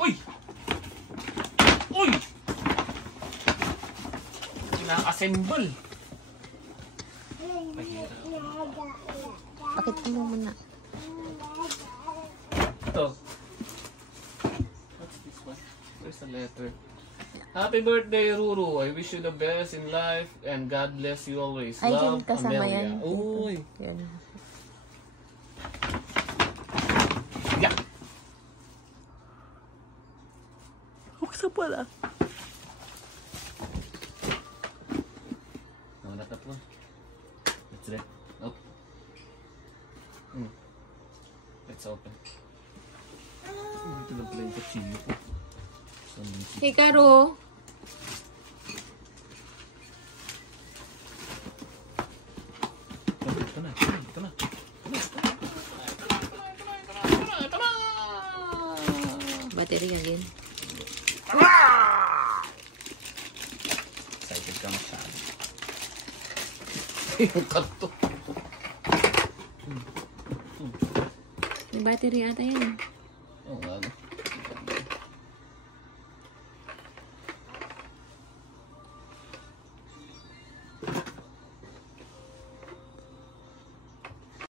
Uy! Uy! Na-assemble. Pakita mo muna. Ito. What's this one? Where's the letter? Happy birthday, Ruru. I wish you the best in life and God bless you always. Ay, Love, yan, kasama Amelia. yan. Uy! Yan. Yeah! Buksa pala. No, not that one. That's it. Nope. Let's open. Dito lang pala yung kutsilyo ko. Hey, Karo. Ito na. Ito na. Battery again. Excited ka masyado. Yung kanto. May battery ata yan. Oo, ano.